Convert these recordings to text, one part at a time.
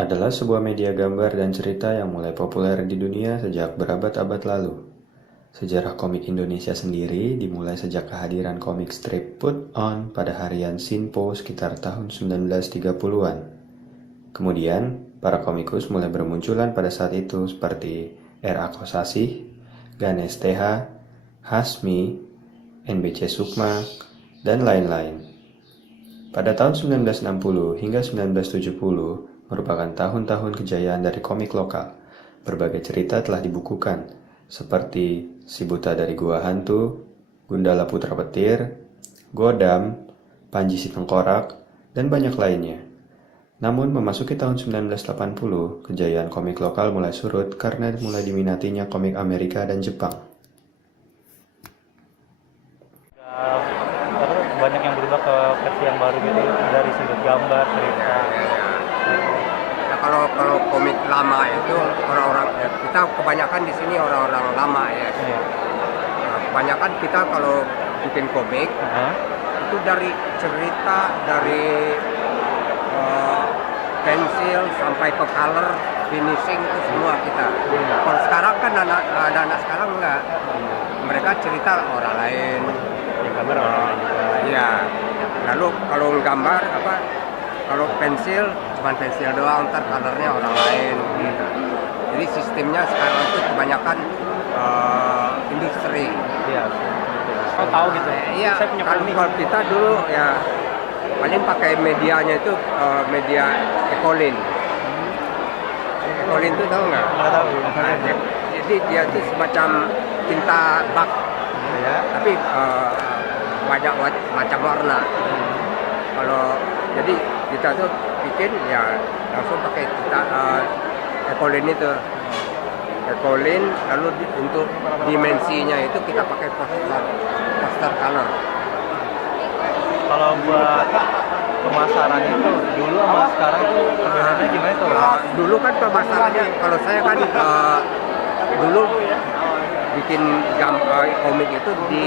adalah sebuah media gambar dan cerita yang mulai populer di dunia sejak berabad-abad lalu. Sejarah komik Indonesia sendiri dimulai sejak kehadiran komik strip Put On pada harian Sinpo sekitar tahun 1930-an. Kemudian, para komikus mulai bermunculan pada saat itu seperti R.A. Kosasih, Ganes TH, Hasmi, NBC Sukma, dan lain-lain. Pada tahun 1960 hingga 1970 merupakan tahun-tahun kejayaan dari komik lokal. Berbagai cerita telah dibukukan, seperti Si Buta dari Gua Hantu, Gundala Putra Petir, Godam, Panji Si Tengkorak, dan banyak lainnya. Namun memasuki tahun 1980, kejayaan komik lokal mulai surut karena mulai diminatinya komik Amerika dan Jepang. Banyak yang berubah ke versi yang baru gitu, dari sudut gambar, cerita. Ya, kalau komik lama itu orang-orang kita kebanyakan di sini orang-orang lama ya. Iya. Nah, kebanyakan kita kalau bikin komik itu dari cerita, dari pensil sampai ke color, finishing itu semua kita. Kalau sekarang kan anak-anak sekarang enggak. Mereka cerita orang lain. Yang gambar orang lain juga. Ya. Lalu kalau gambar apa? Kalau pensil cuma pensil doang, ntar colornya orang lain. Gitu. Jadi sistemnya sekarang itu kebanyakan industri. Iya. Kau tahu gitu? Iya. Saya punya komik. Kalau kita dulu ya paling pakai medianya itu media Ecolin. Ecolin itu tahu nggak? Nggak tahu. Nah, jadi dia itu semacam tinta bak, Ya. tapi banyak macam warna. Kalau jadi kita tuh bikin ya langsung pakai tinta Ecolin itu. Ecolin, lalu untuk dimensinya itu kita pakai poster color. Kalau buat pemasaran itu dulu sama sekarang tuh perbedaannya gimana tuh? Dulu kan pemasarannya, kalau saya kan dulu bikin komik itu di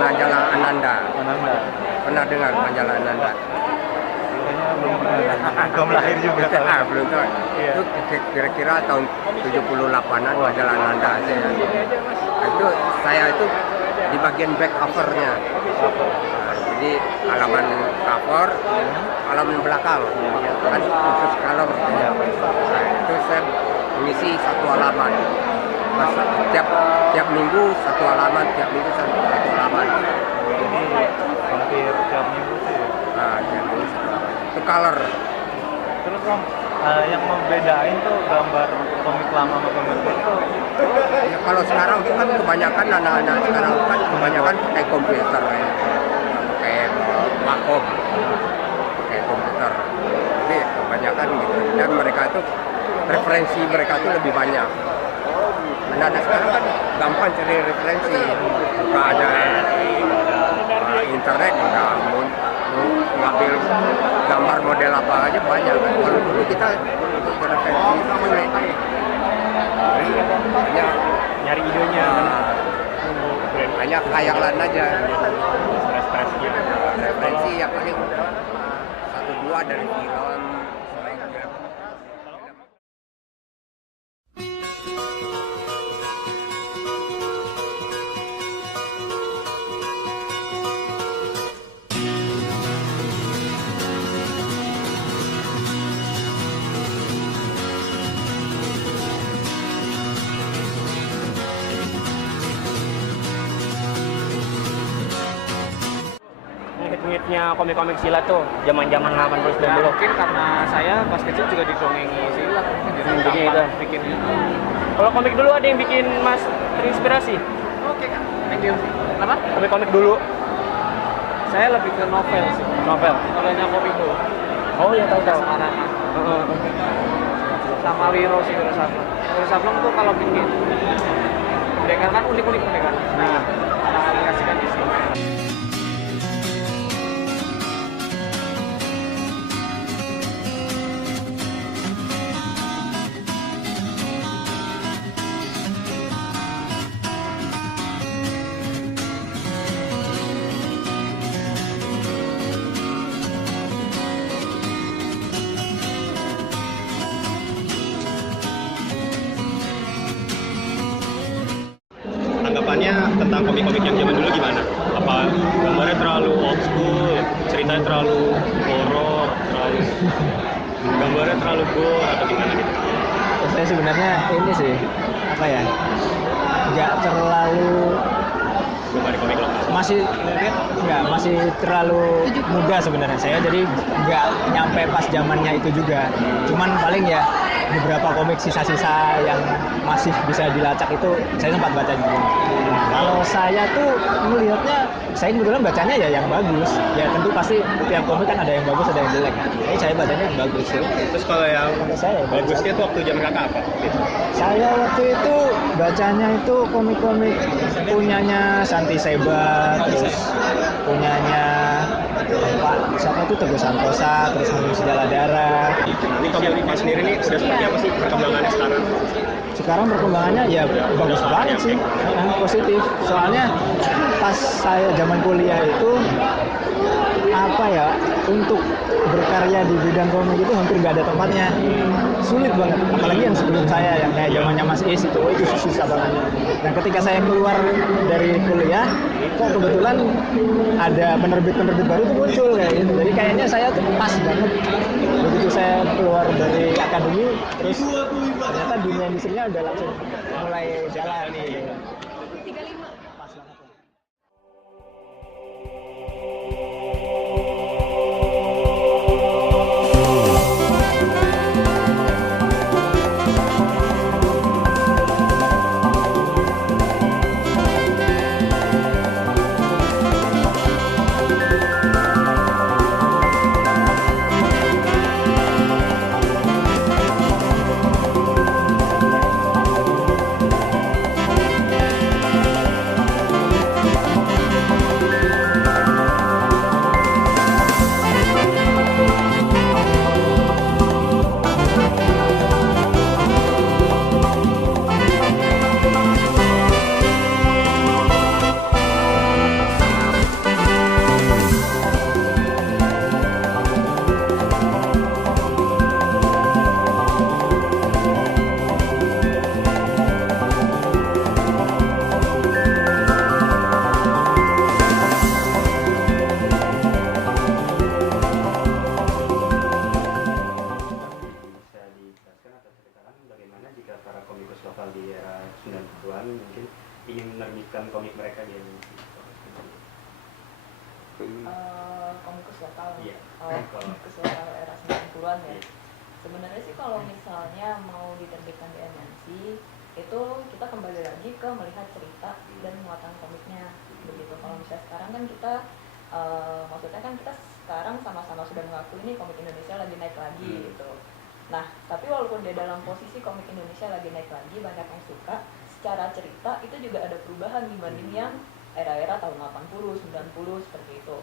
majalah Ananda. Ananda. Pernah dengar majalah Ananda? Kayaknya belum pernah. Belum lahir juga. Belum tahu. Iya. Itu kira-kira tahun 78-an majalah Ananda aja. Itu saya itu di bagian back cover-nya. Jadi halaman cover, halaman belakang, kan khusus color. Nah, itu saya mengisi satu halaman. Tiap minggu satu halaman, tiap minggu satu halaman. Jadi hampir tiap minggu sih. Nah, tiap minggu satu halaman. Itu color. Terus Om, yang membedain tuh gambar komik lama sama komik baru tuh Ya, kalau sekarang itu kan kebanyakan anak-anak sekarang kan kebanyakan pakai komputer ya. Pakai Wacom, pakai komputer. Jadi kebanyakan gitu. Dan mereka itu referensi mereka itu lebih banyak. Anak-anak sekarang kan gampang cari referensi. Suka ada internet, udah mau ngambil gambar model apa aja banyak. Kalau dulu kita untuk referensi sulit. Banyak nyari idenya. hanya khayalan aja. Stres-stres gitu. Referensi ya paling satu dua dari film. Ngehit-ngehitnya komik-komik silat tuh zaman-zaman 80 Ya, 90. mungkin karena saya pas kecil juga didongengi silat, jadi Jadi gampang itu. bikin itu. Kalau komik dulu ada yang bikin Mas terinspirasi? Oke kan, thank you. Apa? Komik-komik dulu, Saya lebih ke novel sih. novel. Novelnya Kopindo. Oh iya tahu-tahu. Sembarangan. Sama Wiro sih Wiro Sableng. Wiro Sableng tuh kalau bikin pendekar kan unik-unik pendekar. Nah, aplikasikan di sini. pendapatannya tentang komik-komik yang zaman dulu gimana? Apa gambarnya terlalu old school, ceritanya terlalu horor, gambarnya terlalu gore atau gimana gitu? Saya sebenarnya ini sih apa ya, nggak terlalu Gambar komik lokal. masih terlalu muda sebenarnya saya, jadi nggak nyampe pas zamannya itu juga. Cuman paling ya beberapa komik sisa-sisa yang masih bisa dilacak itu saya sempat baca juga. Kalau saya tuh melihatnya, saya kebetulan bacanya ya yang bagus. Ya tentu pasti tiap komik kan ada yang bagus, ada yang jelek. Jadi saya bacanya yang bagus sih. Terus kalau yang Saya bagusnya tuh waktu zaman kakak apa? Saya waktu itu bacanya itu komik-komik punyanya Santi Seba, terus punyanya Pak siapa itu Teguh Santosa, terus Minum Segala Darah. Ini komik sendiri nih udah seperti apa sih perkembangannya sekarang? Sekarang perkembangannya ya bagus banget sih, positif. Soalnya pas saya zaman kuliah itu apa ya, untuk berkarya di bidang komik itu hampir nggak ada tempatnya, sulit banget. Apalagi yang sebelum saya yang kayak zamannya Mas Is itu susah banget. Dan ketika saya keluar dari kuliah, kok kebetulan ada penerbit-penerbit baru tuh muncul kayak gitu. Jadi kayaknya saya tuh pas banget begitu saya keluar dari akademi, terus ternyata dunia industrinya udah langsung mulai jalan nih. Pas banget. Bisa dijelaskan atau ceritakan bagaimana jika para komikus lokal di era 90-an mungkin ingin menerbitkan komik mereka di Indonesia? Komikus lokal. Iya. Komikus lokal era 90-an ya. Iya. Sebenarnya sih kalau misalnya mau diterbitkan di MNC, itu kita kembali lagi ke melihat cerita dan muatan komiknya begitu. Kalau misalnya sekarang kan kita maksudnya kan kita sekarang sama-sama sudah mengakui ini komik Indonesia lagi naik lagi gitu. Nah, tapi walaupun dia dalam posisi komik Indonesia lagi naik lagi, banyak yang suka, secara cerita itu juga ada perubahan dibanding yang era-era tahun 80, 90 seperti itu.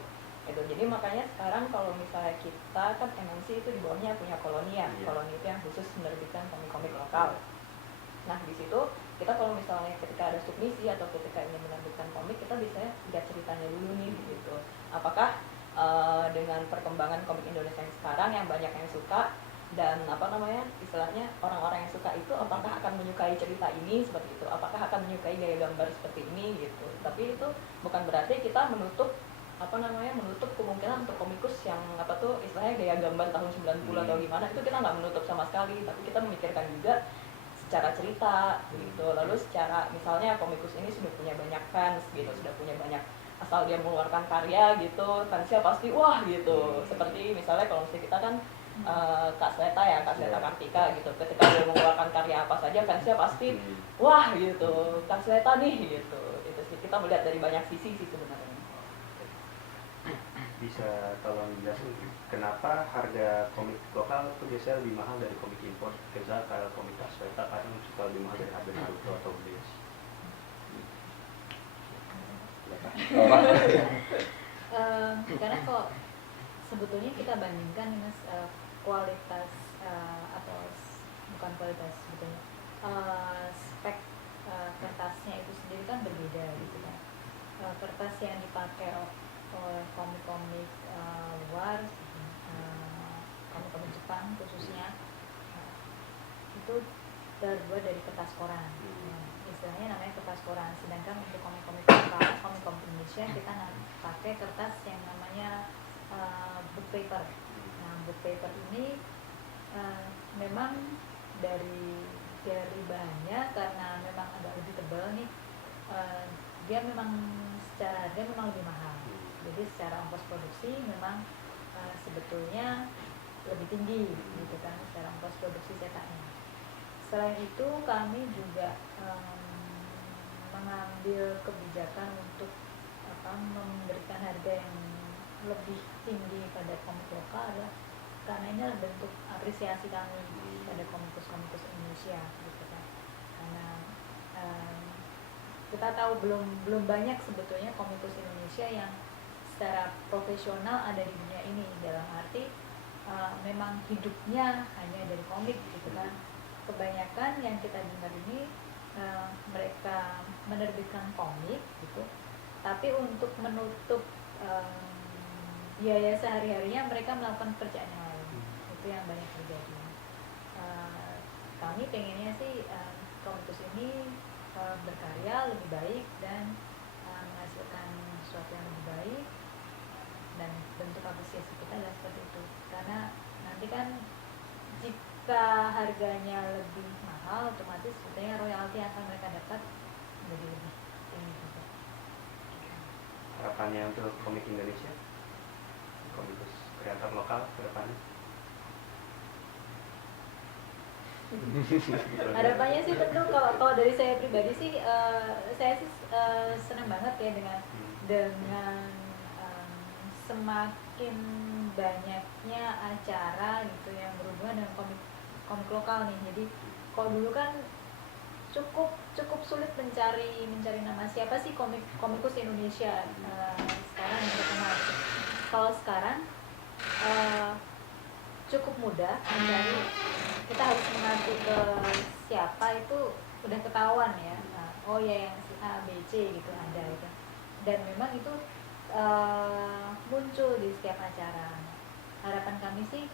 Jadi makanya sekarang kalau misalnya kita kan MNC itu di bawahnya punya koloni ya. Koloni itu yang khusus menerbitkan komik-komik lokal. Nah, di situ kita kalau misalnya ketika ada submisi atau ketika ingin menerbitkan komik, kita bisa lihat ceritanya dulu nih gitu. Apakah dengan perkembangan komik Indonesia yang sekarang yang banyak yang suka dan istilahnya orang-orang yang suka itu apakah akan menyukai cerita ini seperti itu, apakah akan menyukai gaya gambar seperti ini gitu. Tapi itu bukan berarti kita menutup kemungkinan untuk komikus yang istilahnya gaya gambar tahun 90 atau gimana, itu kita nggak menutup sama sekali, tapi kita memikirkan juga secara cerita gitu. Lalu secara misalnya komikus ini sudah punya banyak fans gitu, sudah punya banyak, asal dia mengeluarkan karya gitu, fansnya pasti wah gitu. Seperti misalnya kalau misalnya kita kan Kak Sleta Kartika gitu, ketika dia mengeluarkan karya apa saja fansnya pasti wah gitu, Kak Sleta nih gitu. Itu sih kita melihat dari banyak sisi sih sebenarnya. Bisa tolong jelasin kenapa harga komik lokal itu biasanya lebih mahal dari komik impor? Misalnya kalau komik Asweta kadang suka lebih mahal dari harga Naruto atau Bleach. Karena kok sebetulnya kita bandingkan dengan kualitas atau bukan kualitas sebetulnya spek kertasnya itu sendiri kan berbeda gitu kan. Kertas yang dipakai oleh komik-komik luar, komik-komik Jepang khususnya, itu terbuat dari kertas koran. istilahnya namanya kertas koran. Sedangkan untuk komik-komik lokal, komik-komik Indonesia kita pakai kertas yang namanya book paper. Nah, book paper ini memang dari bahannya karena memang agak lebih tebal nih, dia memang secara harga memang lebih mahal. Jadi secara ongkos produksi memang sebetulnya lebih tinggi gitu kan, secara ongkos produksi cetaknya. Selain itu kami juga mengambil kebijakan untuk memberikan harga yang lebih tinggi pada komik lokal adalah karena ini adalah bentuk apresiasi kami pada komikus-komikus Indonesia gitu kan. Karena kita tahu belum banyak sebetulnya komikus Indonesia yang secara profesional ada di dunia ini, dalam arti memang hidupnya hanya dari komik gitu kan. Kebanyakan yang kita dengar ini mereka menerbitkan komik gitu, tapi untuk menutup biaya sehari-harinya mereka melakukan pekerjaan yang lain. Itu yang banyak terjadi. Kami pengennya sih komikus ini berkarya lebih baik dan menghasilkan sesuatu yang lebih baik, dan bentuk apresiasi kita adalah seperti itu. Karena nanti kan jika harganya lebih mahal, otomatis sebetulnya royalti yang akan mereka dapat menjadi lebih tinggi juga. Harapannya untuk komik Indonesia, komikus kreator lokal ke depannya? Harapannya sih tentu kalau dari saya pribadi sih, saya sih senang banget ya dengan semakin banyaknya acara gitu yang berhubungan dengan komik lokal nih. Jadi kalau dulu kan cukup sulit mencari nama siapa sih komikus Indonesia sekarang yang terkenal. Kalau sekarang cukup mudah mencari, kita harus mengacu ke siapa itu udah ketahuan ya. Oh ya, yang si A, B, C gitu ada itu. Dan memang itu muncul di setiap acara. Harapan kami sih,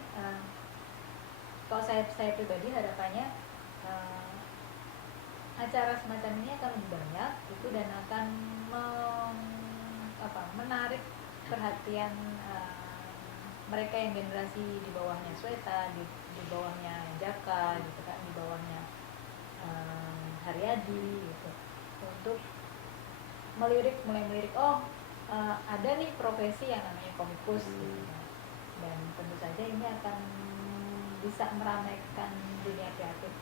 kalau saya pribadi harapannya acara semacam ini akan lebih banyak itu, dan akan menarik perhatian mereka yang generasi di bawahnya Sweta, di bawahnya Jaka gitu kan, di bawahnya Haryadi gitu, untuk mulai melirik ada nih profesi yang namanya komikus gitu. Dan tentu saja ini akan bisa meramaikan dunia kreatif